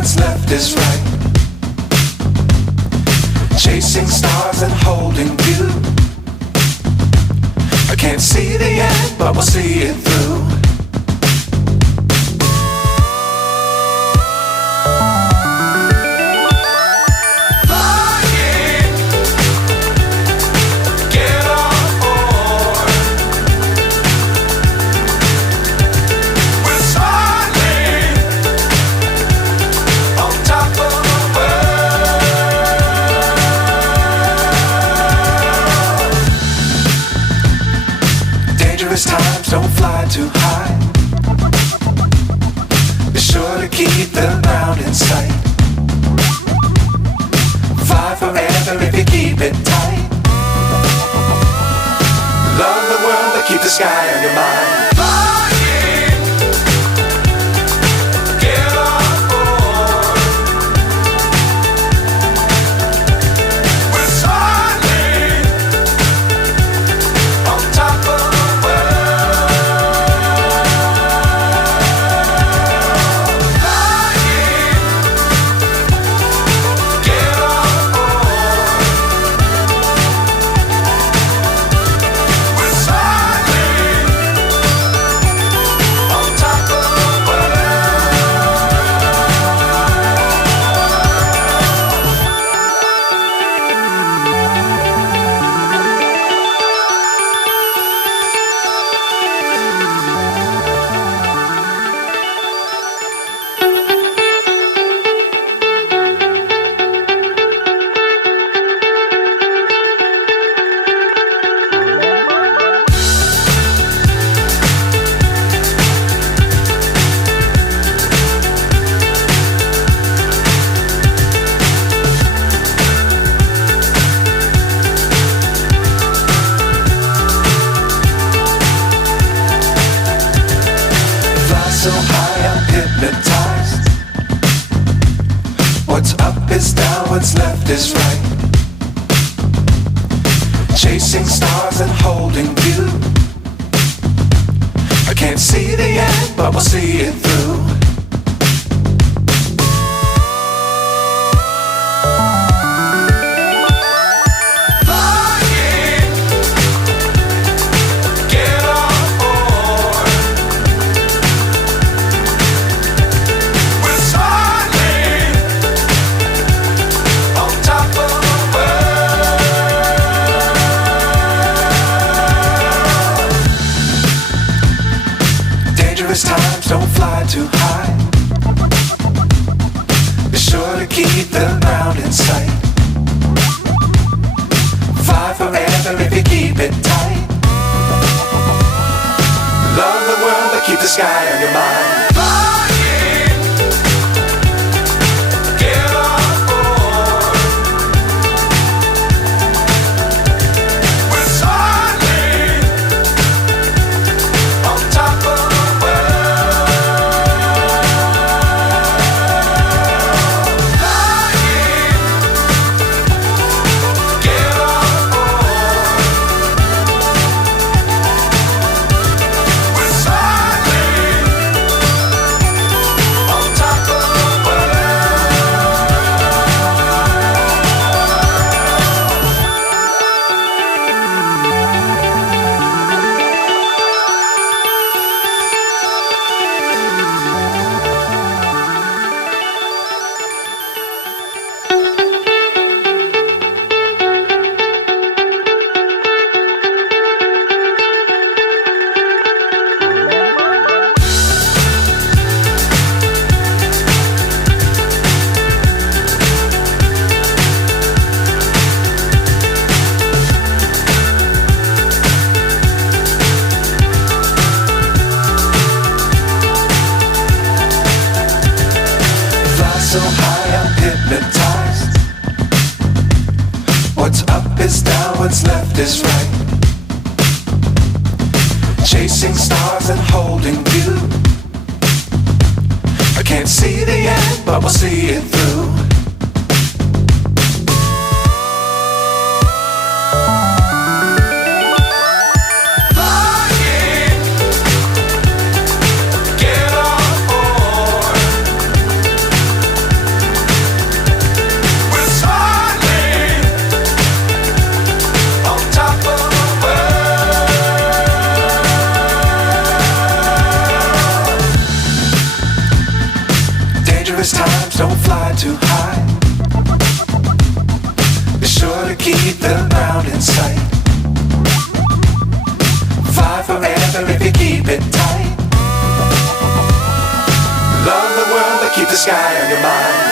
what's left is right. Chasing stars and holding you. I can't see the end, but we'll see it through. Times don't fly too high. Be sure to keep the ground in sight. Fly forever if you keep it tight. Love the world but keep the sky on your mind. So high I'm hypnotized. What's up is down, what's left is right. Chasing stars and holding you. I can't see the end, but we'll see it through. Times don't fly too high. Be sure to keep the ground in sight. Fly forever if you keep it tight. Love the world but keep the sky on your mind. So high I'm hypnotized. What's up is down, what's left is right. Chasing stars and holding you. I can't see the end, but we'll see it through. don't fly too high. Be sure to keep the ground in sight. Fly forever if you keep it tight. Love the world but keep the sky on your mind.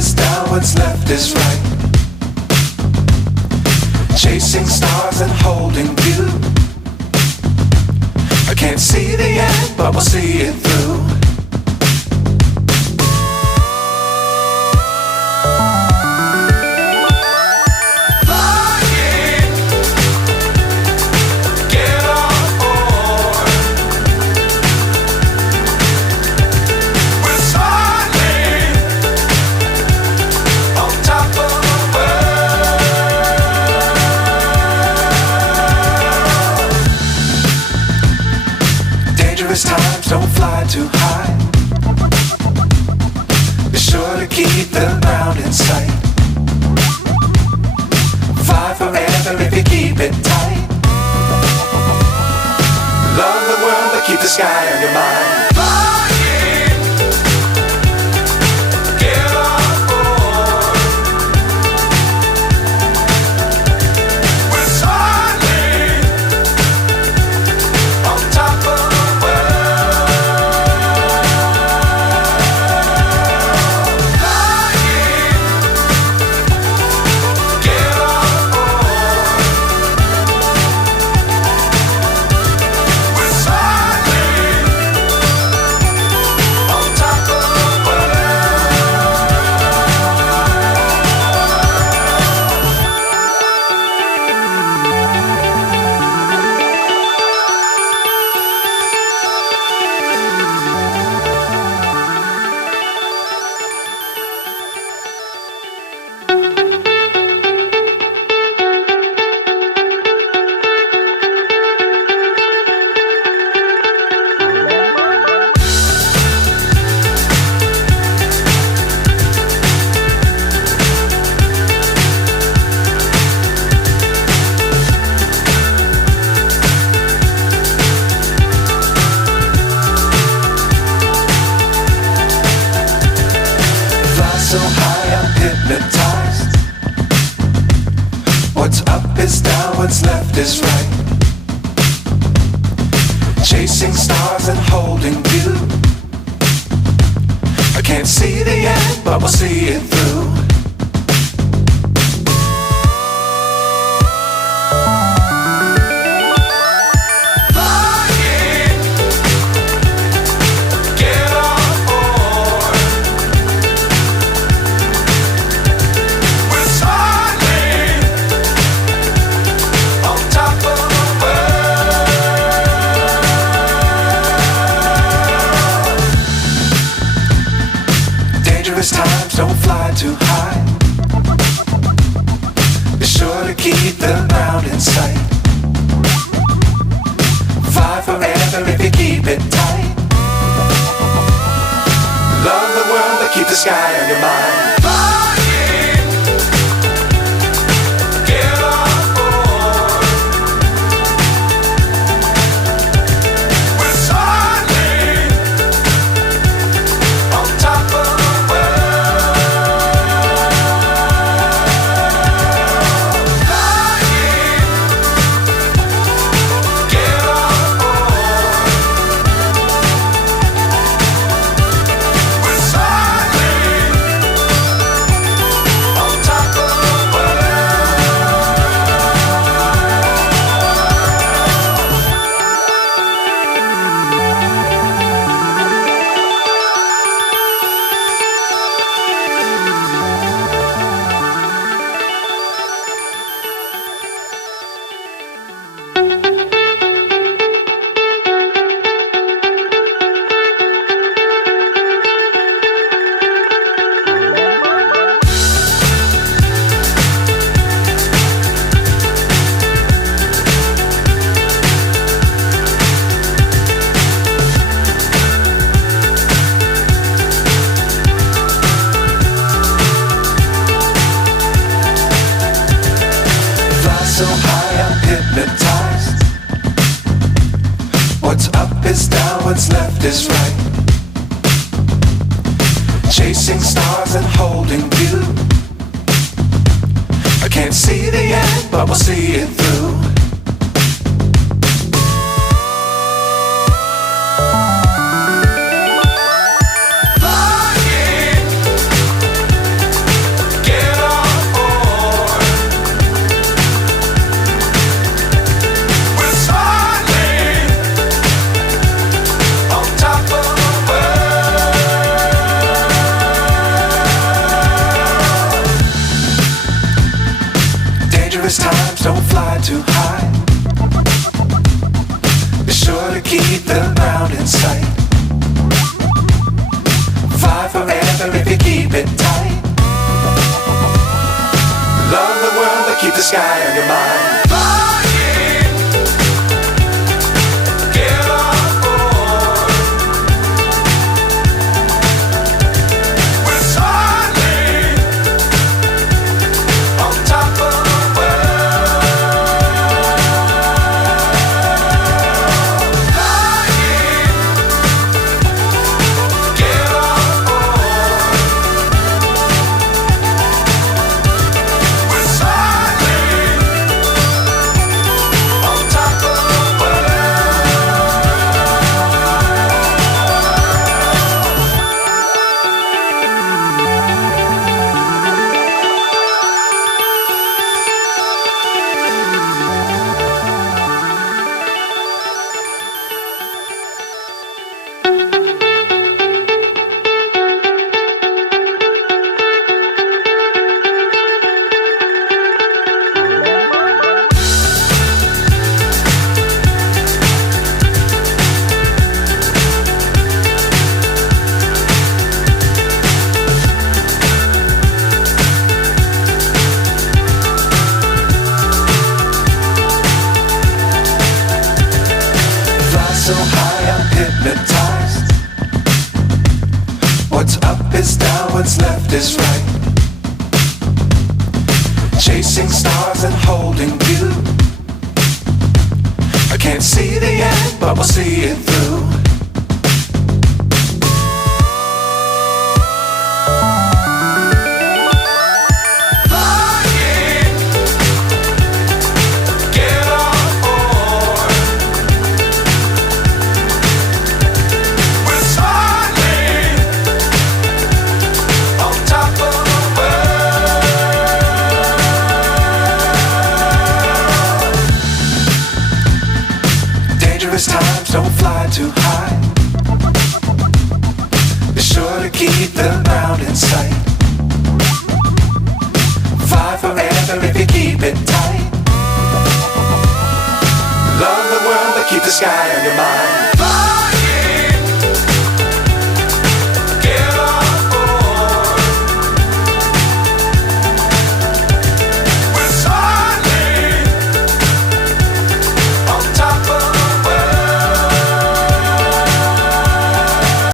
is down, what's left is right. Chasing stars and holding you. I can't see the end, but we'll see it through. Times don't fly too high. Be sure to keep the ground in sight. Fly forever if you keep it tight. Love the world but keep the sky on your mind. Times don't fly too high. Be sure to keep the ground in sight. Fly forever if you keep it tight. Love the world but keep the sky on your mind. Chasing stars and holding you. I can't see the end, but we'll see it through. Flying, times don't fly too high. Be sure to keep the ground in sight. Fly forever if you keep it tight. Love the world but keep the sky on your mind. Flying, get on board. We're soaring on top of the world. Flying, get on board. We're soaring on top of the fly so high I'm hypnotized. What's up is down, what's left is right. Chasing stars and holding you. I can't see the end, but we'll see it through. Flying, get on board. We're soaring on top of the world. Dangerous times don't fly too high. Be sure to keep the ground in sight. Fly forever if you keep it tight. Love the world but keep the sky on your mind.